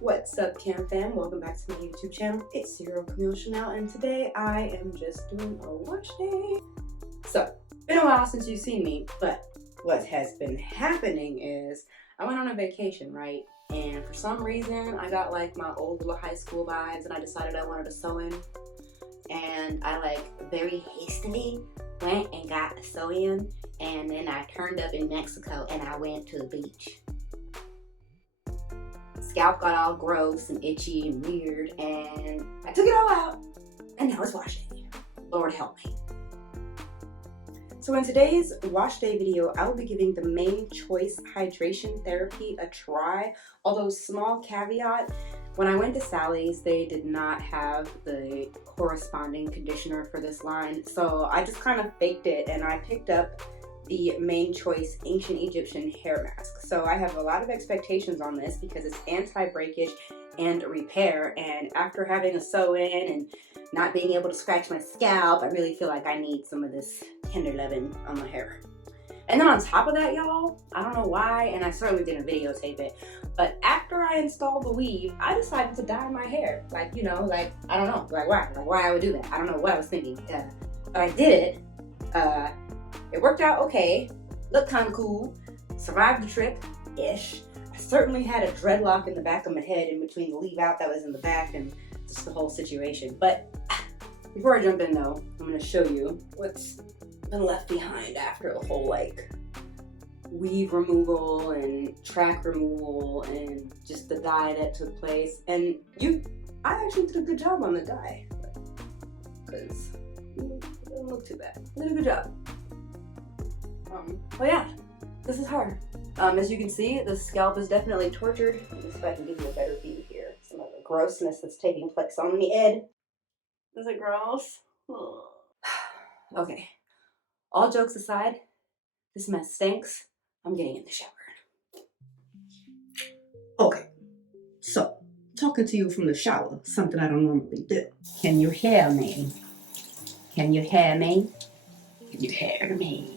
What's up, Cam fam? Welcome back to my YouTube channel. It's Serial Camille Chanel, and today I am just doing a wash day. So, been a while since you've seen me, but what has been happening is I went on a vacation, right? And for some reason, I got like my old little high school vibes, and I decided I wanted to sew in. And I very hastily went and got a sew-in, and then I turned up in Mexico and I went to the beach. Scalp got all gross and itchy and weird, and I took it all out, and now it's wash day. Lord help me. So in today's wash day video, I will be giving the Main Choice Hydration Therapy a try. Although small caveat, when I went to Sally's, they did not have the corresponding conditioner for this line. So I just kind of faked it, and I picked up the Main Choice Ancient Egyptian Hair Mask. So I have a lot of expectations on this because it's anti-breakage and repair. And after having a sew-in and not being able to scratch my scalp, I really feel like I need some of this tender loving on my hair. And then on top of that, y'all, I don't know why, and I certainly didn't videotape it, but after I installed the weave, I decided to dye my hair. I don't know, why I would do that. I don't know what I was thinking, but I did it. It worked out okay, looked kind of cool, survived the trip-ish. I certainly had a dreadlock in the back of my head in between the leave out that was in the back and just the whole situation. But before I jump in though, I'm gonna show you what's been left behind after the whole weave removal and track removal and just the dye that took place. And I actually did a good job on the dye, because it didn't look too bad. I did a good job. But yeah, this is her. As you can see, the scalp is definitely tortured. Let me see if I can give you a better view here. Some of the grossness that's taking place on the head. Is it gross? Okay. All jokes aside, this mess stinks. I'm getting in the shower. Okay, so talking to you from the shower, something I don't normally do. Can you hear me? Can you hear me? Can you hear me?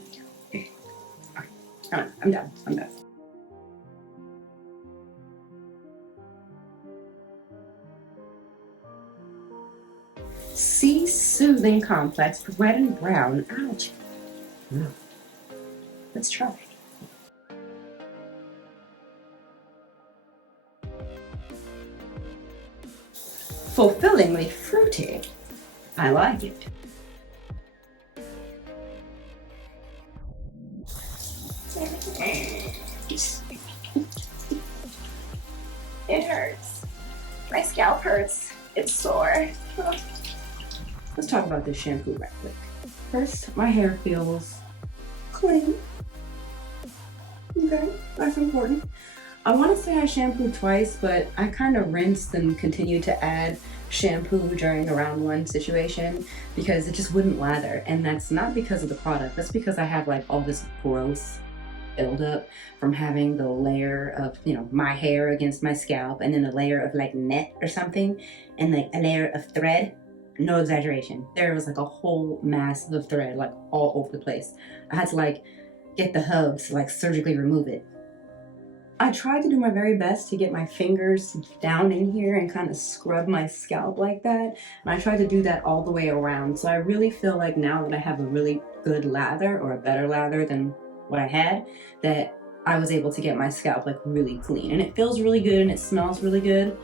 Alright, I'm done. I'm done. Sea Soothing Complex, red and brown algae. Let's try. Fulfillingly fruity. I like it. It hurts. My scalp hurts. It's sore. Let's talk about this shampoo right quick. First, my hair feels clean. Okay, that's important. I want to say I shampooed twice, but I kind of rinsed and continued to add shampoo during a round one situation because it just wouldn't lather. And that's not because of the product. That's because I have all this gross buildup from having the layer of, my hair against my scalp, and then a layer of net or something, and a layer of thread. No exaggeration. There was a whole mass of thread all over the place. I had to get the hub to surgically remove it. I tried to do my very best to get my fingers down in here and kind of scrub my scalp like that. And I tried to do that all the way around. So I really feel like now that I have a really good lather, or a better lather than what I had, that I was able to get my scalp really clean. And it feels really good and it smells really good.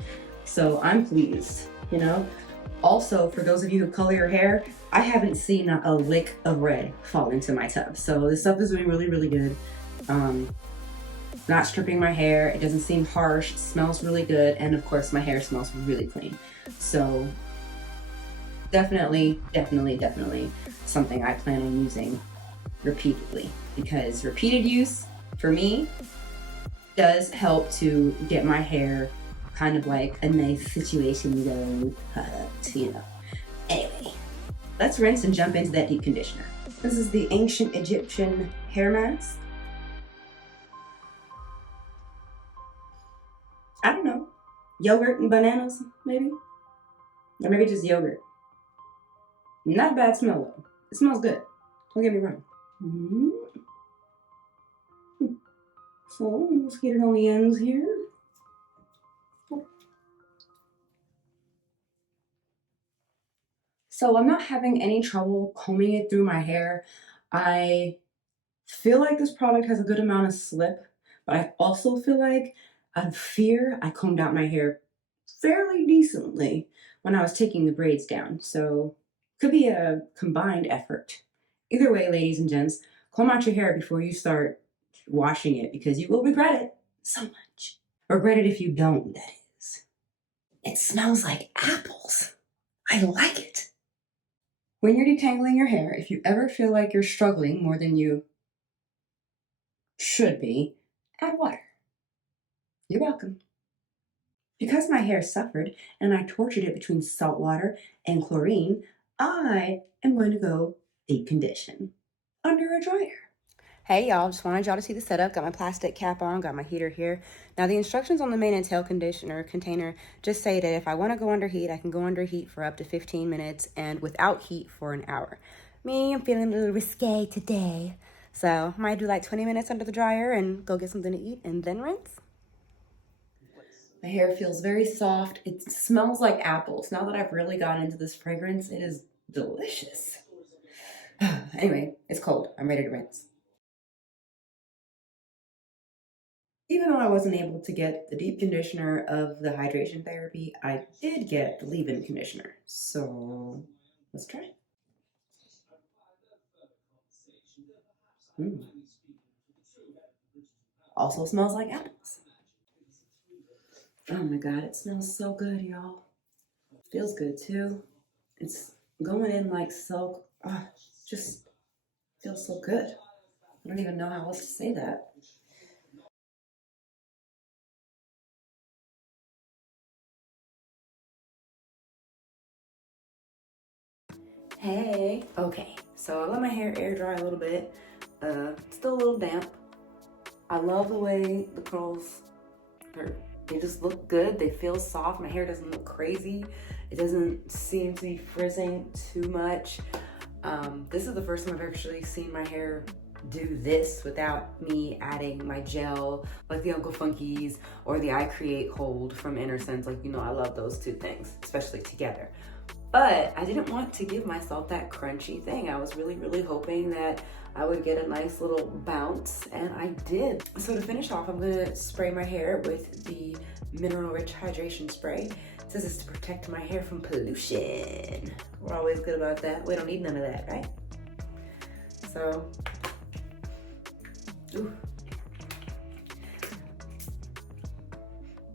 So I'm pleased, Also, for those of you who color your hair, I haven't seen a lick of red fall into my tub. So this stuff is doing really, really good. Not stripping my hair. It doesn't seem harsh. It smells really good. And of course, my hair smells really clean. So definitely, definitely, definitely something I plan on using repeatedly, because repeated use for me does help to get my hair kind of a nice situation going, Anyway, let's rinse and jump into that deep conditioner. This is the Ancient Egyptian Hair Mask. I don't know, yogurt and bananas, maybe? Or maybe just yogurt. Not a bad smell though. It smells good, don't get me wrong. So let's get it on the ends here. So I'm not having any trouble combing it through my hair. I feel like this product has a good amount of slip, but I also feel like out of fear, I combed out my hair fairly decently when I was taking the braids down. So could be a combined effort. Either way, ladies and gents, comb out your hair before you start washing it because you will regret it so much. Regret it if you don't, that is. It smells like apples. I like it. When you're detangling your hair, if you ever feel like you're struggling more than you should be, add water. You're welcome. Because my hair suffered and I tortured it between salt water and chlorine, I am going to go deep condition under a dryer. Hey y'all, just wanted y'all to see the setup. Got my plastic cap on, got my heater here. Now the instructions on the mane and tail conditioner container just say that if I want to go under heat, I can go under heat for up to 15 minutes and without heat for an hour. Me, I'm feeling a little risque today. So I might do like 20 minutes under the dryer and go get something to eat and then rinse. My hair feels very soft. It smells like apples. Now that I've really gotten into this fragrance, it is delicious. Anyway, it's cold. I'm ready to rinse. Even though I wasn't able to get the deep conditioner of the hydration therapy, I did get the leave-in conditioner. So let's try. Also smells like apples. Oh my god, it smells so good, y'all. Feels good too. It's going in like silk. Just feels so good. I don't even know how else to say that. Hey. Okay, so I let my hair air dry a little bit. Still a little damp. I love the way the curls, they just look good. They feel soft. My hair doesn't look crazy. It doesn't seem to be frizzing too much. This is the first time I've actually seen my hair do this without me adding my gel, like the Uncle Funky's or the I Create Hold from Innersense. Like, you know, I love those two things, especially together. But I didn't want to give myself that crunchy thing. I was really hoping that I would get a nice little bounce, and I did. So to finish off, I'm gonna spray my hair with the Mineral Rich Hydration Spray. It says it's to protect my hair from pollution. We're always good about that. We don't need none of that, right? So, ooh.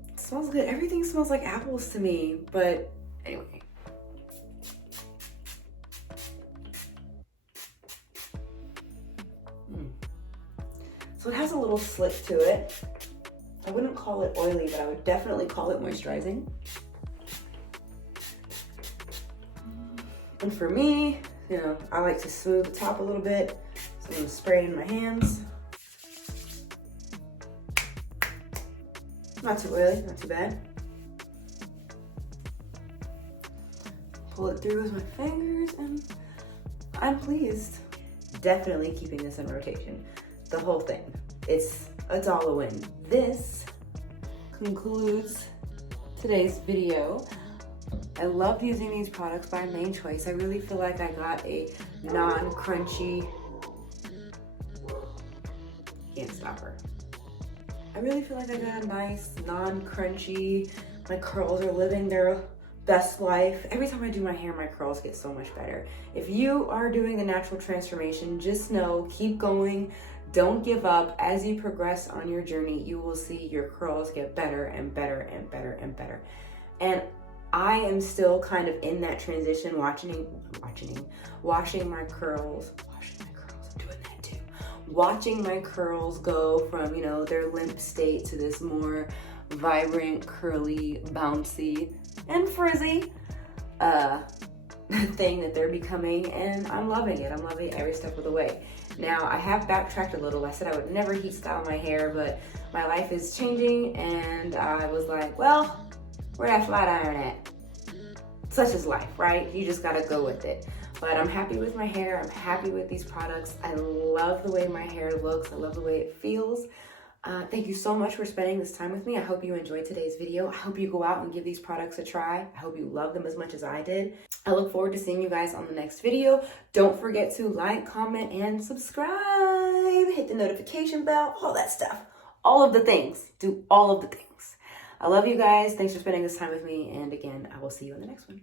It smells good. Everything smells like apples to me, but anyway. So it has a little slip to it. I wouldn't call it oily, but I would definitely call it moisturizing. And for me, you know, I like to smooth the top a little bit. So I'm gonna spray it in my hands. Not too oily, not too bad. Pull it through with my fingers and I'm pleased. Definitely keeping this in rotation. The whole thing. It's a dollar win. This concludes today's video. I love using these products by Mane Choice. I really feel like I got a non-crunchy, can't stop her. I really feel like I got a nice non-crunchy, my curls are living their best life. Every time I do my hair, my curls get so much better. If you are doing the natural transformation, just know, keep going. Don't give up. As you progress on your journey, you will see your curls get better and better and better and better. And I am still kind of in that transition, washing my curls, I'm doing that too. Watching my curls go from, you know, their limp state to this more vibrant, curly, bouncy, and frizzy thing that they're becoming, and I'm loving it. I'm loving it every step of the way. Now, I have backtracked a little. I said I would never heat style my hair, but my life is changing, and I was like, well, where that flat iron at? Such is life, right? You just gotta go with it. But I'm happy with my hair. I'm happy with these products. I love the way my hair looks. I love the way it feels. Thank you so much for spending this time with me. I hope you enjoyed today's video. I hope you go out and give these products a try. I hope you love them as much as I did. I look forward to seeing you guys on the next video. Don't forget to like, comment, and subscribe. Hit the notification bell, all that stuff. All of the things. Do all of the things. I love you guys. Thanks for spending this time with me. And again, I will see you in the next one.